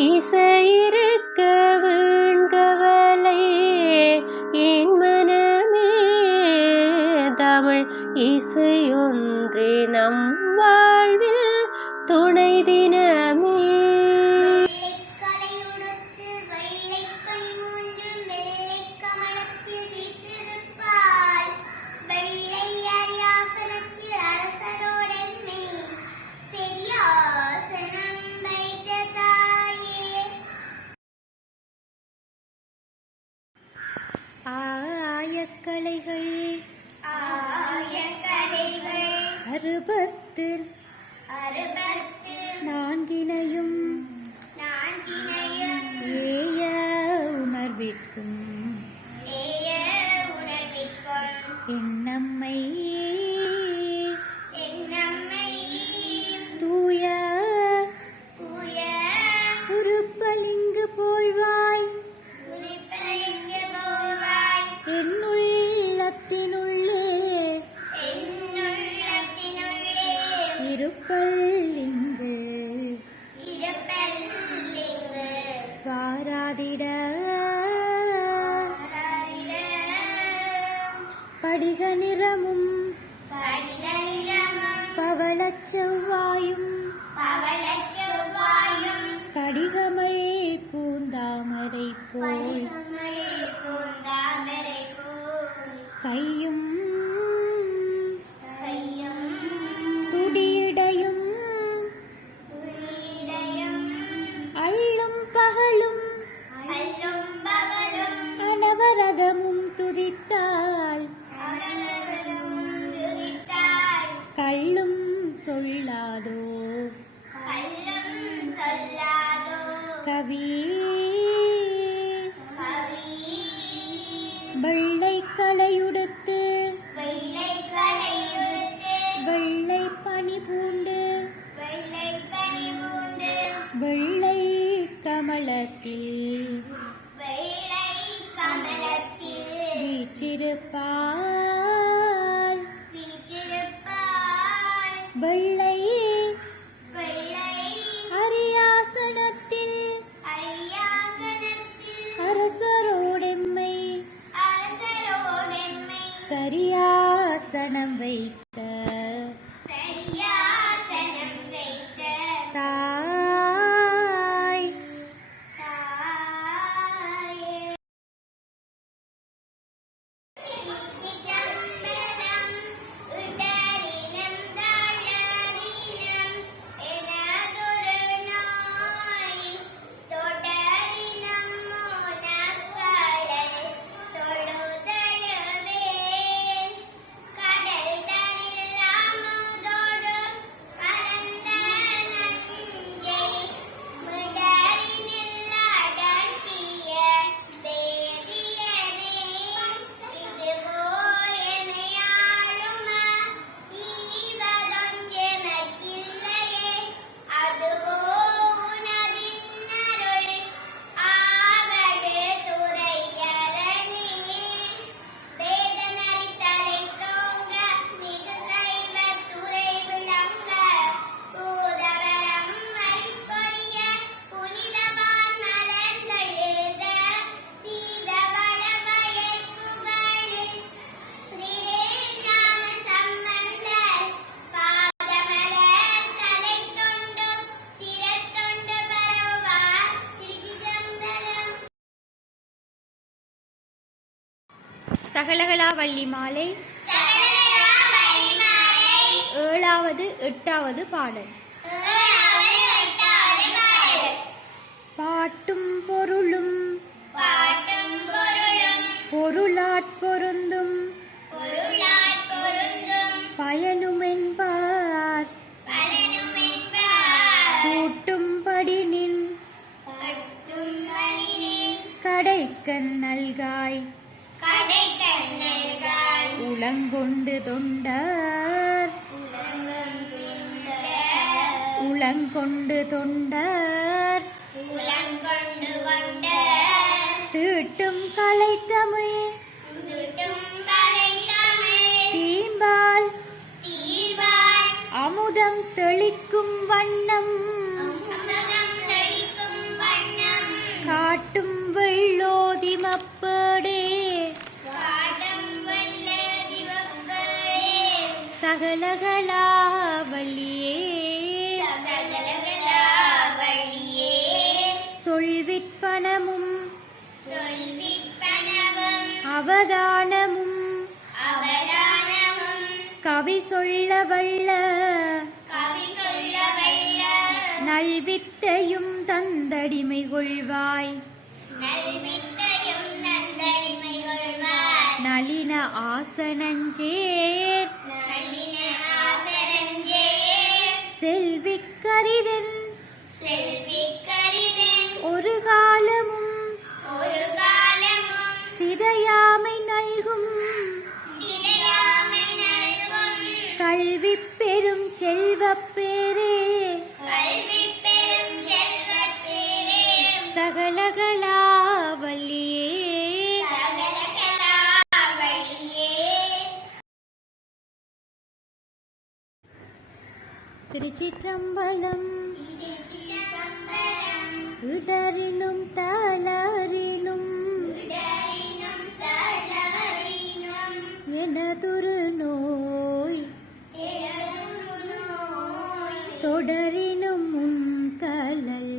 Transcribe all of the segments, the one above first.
இசையிருக்க வீண்கவலை என் மனமே தமிழ் இசையொன்றே நம் வாழ்வில் துணை தினமே. ஆயக்கலைகள் அறுபத்து நான்கினையும் ஏய உணர்விக்கும் என்னம்மை தூய உருப்பலிங்கு போழ்வாய் என்னுள்ளத்தினுள்ளே இருப்பல்லிங்கு வாராதிட படிக நிறமும் பவளச் செவ்வாயும் கடிகமழ் பூந்தாமரை போல் கையும் துடியிடையும் அள்ளும் பகலும் அனவரதமும் துதித்தால் கள்ளும் சொல்லாதோ கவி வெள்ளை கலையுடுத்து வெள்ளை பனி பூண்டு வெள்ளை கமலத்தில் வீற்றிருப்பாள் வெள்ளை அரியாசனத்தில் அரசரோடெம்மை சரியாசனம் வைத்த தாய் சகலகலாவள்ளி மாலை 7வது 8வது பாடல். பாட்டும் பொருளும் பொருளாட்பொருந்தும் பயனுமென்பார் கூட்டும்படி நின் கடைக்கண் நல்காய் உளங்கொண்டு தொண்டர் தீட்டும் கலைத்தமிழ் தீம்பால் அமுதம் தெளிக்கும் வண்ணம் காட்டும் வெள்ளோதி மப்படே சகலகலா வள்ளியே சொல்விற்பனமும் அவதானமும் கவி சொல்ல வல்ல நல்வித்தையும் தந்தடிமை கொள்வாய் நளின ஆசனஞ்சேர் செல்விக்கரிதன் ஒரு காலமும் சிதையாமை நல்கும் கல்வி பெரும் செல்வப்பேரே சகலகலா வள்ளியே திருச்சிற்றம்பலம். இடரினும் தளரினும் எனதுரு நோய் தொடரினும் உன் கலல்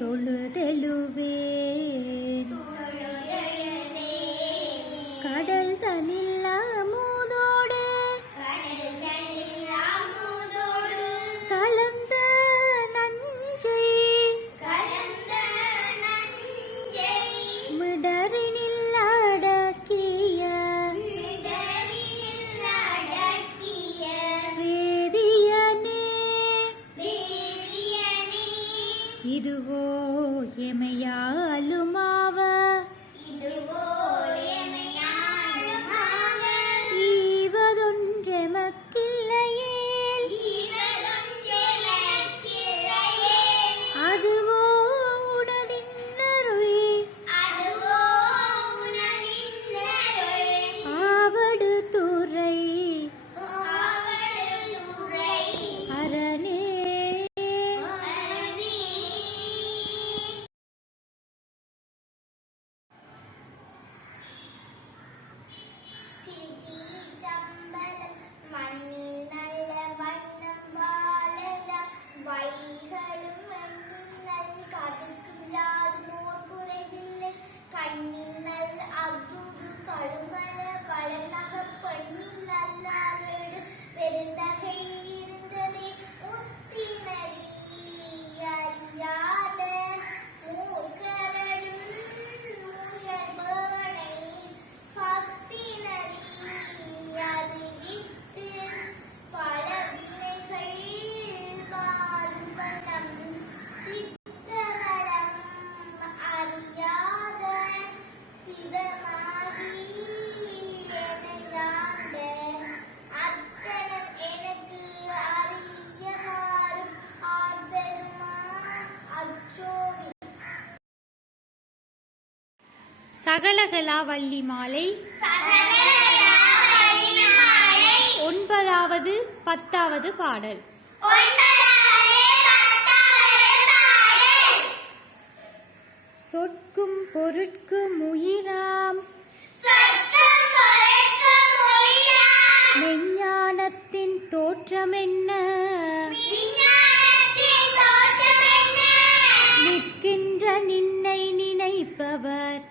தொழுதெழுவே கடல் தனில் அமுதோடு கலந்த நஞ்சை மிடரினில் அடக்கிய வேதியனே இதுவோ எமையாலுமாவ அதுவோ உனதின்னருள் ஆவடு துறை அரணே. மண்ணில் நல்ல வண்ணம் வாழலாம் வைகளும் நல் கதுக்கும் யாதுமோர் குறைவில்லை கண்ணில் நல் அகுது கழுமல வளநக பெண்ணில் நல்லாவேடு பெருந்தகை இருந்ததே முத்தினரி அறியாத மூர்க்கரடும் முயல்பனை பக்தினரி அறிவித்து பல வினைகள் மாறுபடம் சித்தவரம் அறியாத சிவமாகி எனையாண்ட அத்தனம் எனக்கு அறியமாறும் ஆட்பெருமா அச்சோவி. சகலகலா வள்ளி மாலை 9வது 10வது பாடல். சொற்கும் பொருட்கும் உயிராம் மெஞ்ஞானத்தின் தோற்றமென்ன நிற்கின்ற நின்னை நினைப்பவர்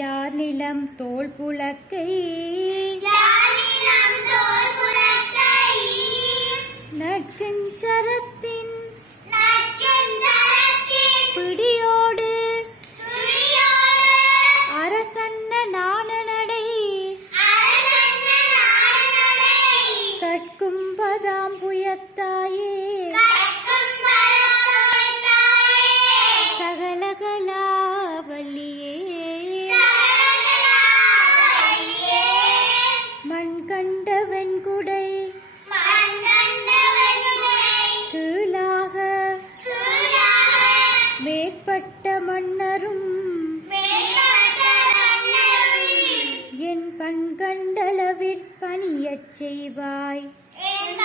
யார் நிலம் தோள் புலக்கை நற்கிஞ்சரத்தின் பிடியோடு அரசன்ன நாணநடை கற்கும் பதாம் புயத்தாயே சகலகலா வள்ளியே மண் கண்ட வெண்குடை கீழாக மேற்பட்ட மன்னரும் என் பண்கண்டளவிற் பணியச் செய்வாய்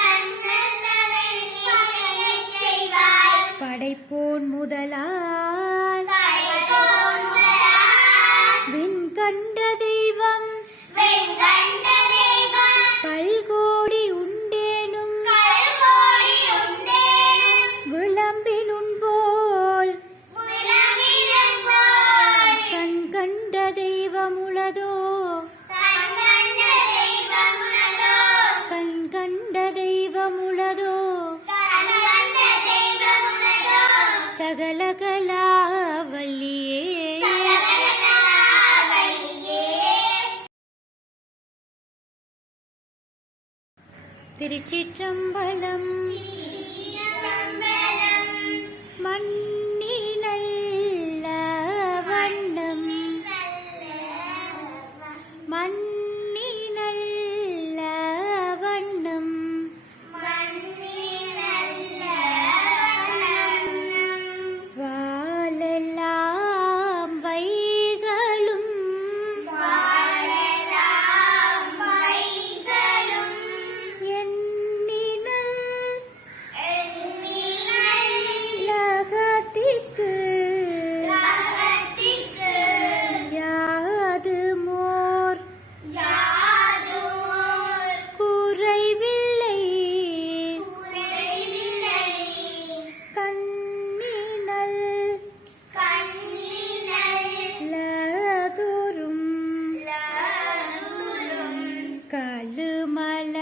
கண்ணனை படையச் செய்வாய். படைப்போன் முதலால் படைப்போன் முதலாய் விண் கண்ட தெய்வம் வெண்கண்ட தெய்வம் பல்கோடி உண்டேனும் கல்கோடி உண்டேனும் விளம்பினுன் போல் விளம்பினும் போல் கண் கண்ட தெய்வம் உளதோ கண்கண்ட தெய்வம் உளதோ கண் கண்ட தெய்வம் உளதோ கண்கண்ட தெய்வம் உளதோ சகலகலாவல்லியே சகலகலாவல்லியே. திருச்சிற்றம்பலம் திருச்சிற்றம்பலம். மண்ணினல்ல வண்ணம் மண்ணினல்ல வண்ணம் மண்ணினல்ல வண்ணம். வாழெல்லாம் வைகளும் வாழலாம் வைகளும் எண்ணினல் எண்ணினல் லகத்திற்கு ரகத்திற்கு யாது மோர் யாதுமோர் குறைவில்லை குறைவில்லை. கண்ணினல் கண்ணினல் லதொரும் லகுரும் கழுமல